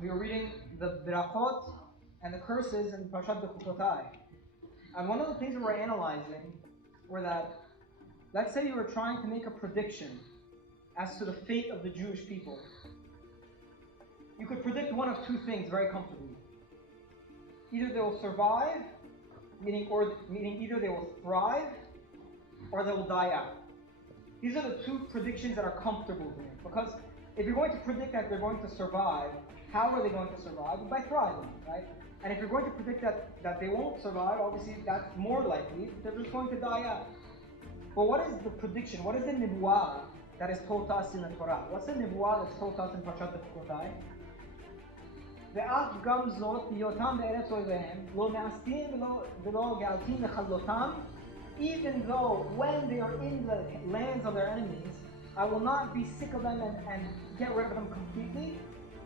we were reading the brachot and the curses in Parashat Bechukotai. And one of the things we were analyzing were that, let's say you were trying to make a prediction as to the fate of the Jewish people. You could predict one of two things very comfortably. Either they will survive, meaning either they will thrive, or they will die out. These are the two predictions that are comfortable here. Because if you're going to predict that they're going to survive, how are they going to survive? By thriving, right? And if you're going to predict that they won't survive, obviously that's more likely. They're just going to die out. But what is the prediction? What is the nibuah that is told to us in the Torah? What's the nibuah that's told to us in Parashat Bechukotai? ואף גם זאת בהיותם בארץ אויביהם לא מאסתים ולא גאלתים לכלותם. Even though when they are in the lands of their enemies, I will not be sick of them and get rid of them completely.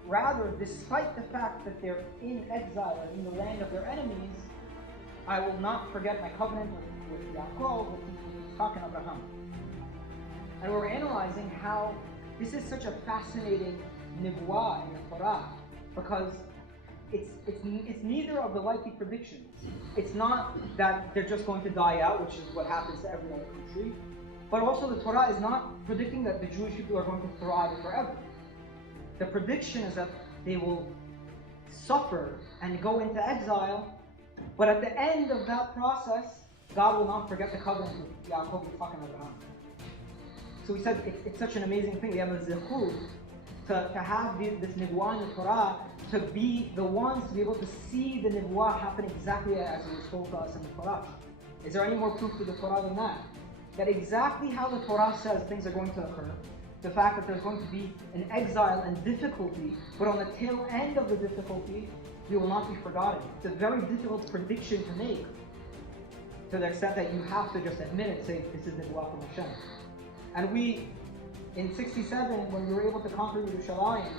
Rather, despite the fact that they're in exile and in the land of their enemies, I will not forget my covenant with Yaakov, with Yitzchak and Abraham. And we're analyzing how this is such a fascinating nibuah in the Torah, because it's neither of the likely predictions. It's not that they're just going to die out, which is what happens to every other country, but also the Torah is not predicting that the Jewish people are going to thrive forever. The prediction is that they will suffer and go into exile, but at the end of that process, God will not forget the covenant with Yaakov, Yitzchak, and Abraham. So we said it's such an amazing thing. We have a zichur to have this nibuah in the Torah, to be the ones to be able to see the nibuah happen exactly as it was told to us in the Torah. Is there any more proof to the Torah than that? That exactly how the Torah says things are going to occur, the fact that there's going to be an exile and difficulty, but on the tail end of the difficulty, we will not be forgotten. It's a very difficult prediction to make, to the extent that you have to just admit it, say, this is nibuah from Hashem. And we, in 67, when we were able to conquer Yerushalayim,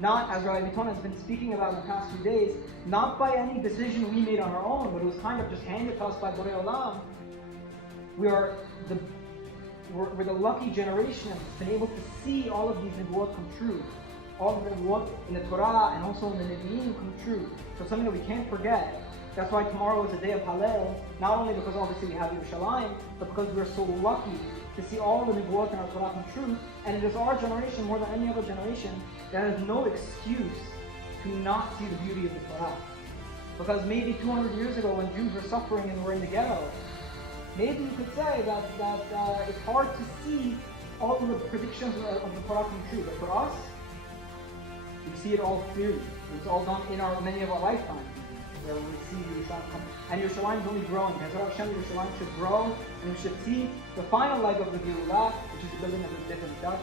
not, as Rabbi Miton has been speaking about in the past few days, not by any decision we made on our own, but it was kind of just handed to us by Borei Olam. We're the lucky generation that's been able to see all of these nibuot come true. All of the nibuot in the Torah and also in the Nevi'im come true. So something that we can't forget. That's why tomorrow is a day of Hallel, not only because obviously we have Yerushalayim, but because we're so lucky to see all the nibuot in our Torah come true. And it is our generation, more than any other generation, that has no excuse to not see the beauty of the Torah. Because maybe 200 years ago, when Jews were suffering and were in the ghetto, maybe you could say that it's hard to see all of the predictions of the Torah come true. But for us, we see it all clearly. It's all done in many of our lifetimes, where we see Yerushalayim come. And Yerushalayim is only growing. As Hashem, Yerushalayim should grow, and we should see the final leg of the Geulah, which is the building of the different stuff.